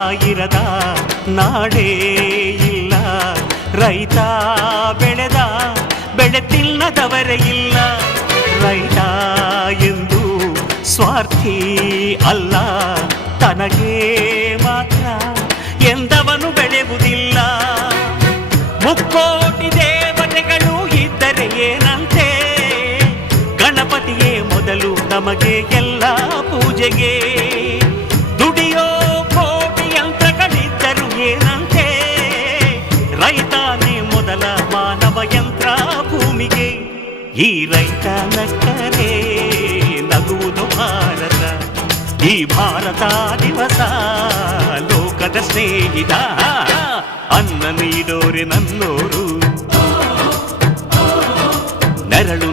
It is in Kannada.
ಇರದ ನಾಡೇ ಇಲ್ಲ, ರೈತ ಬೆಳೆದ ಬೆಳೆ ತಿನ್ನದವರೇ ಇಲ್ಲ. ರೈತ ಎಂದು ಸ್ವಾರ್ಥಿ ಅಲ್ಲ, ತನಗೆ ಮಾತ್ರ ಎಂದವನು ಬೆಳೆಯುವುದಿಲ್ಲ. ಮುಕ್ಕೋಟಿ ದೇವತೆಗಳು ಇದ್ದರೆ ಏನಂತೆ, ಗಣಪತಿಯೇ ಮೊದಲು ನಮಗೆ ಎಲ್ಲ ಪೂಜೆಗೆ. ದುಡಿಯೋ ಕೋಟಿ ಯಂತ್ರಗಳಿದ್ದರು ಏನಂತೆ, ರೈತಾನೇ ಮೊದಲ ಮಾನವ ಯಂತ್ರ ಭೂಮಿಗೆ. ಈ ರೈತ ನಕ್ಕರೆ ನಗುವುದು ಭಾರತ, ಈ ಭಾರತ ದಿವಸ ಲೋಕದ ಸ್ನೇಹಿತ. ಅನ್ನ ನೀಡೋರೆ ನನ್ನೋರು, ನೆರಳು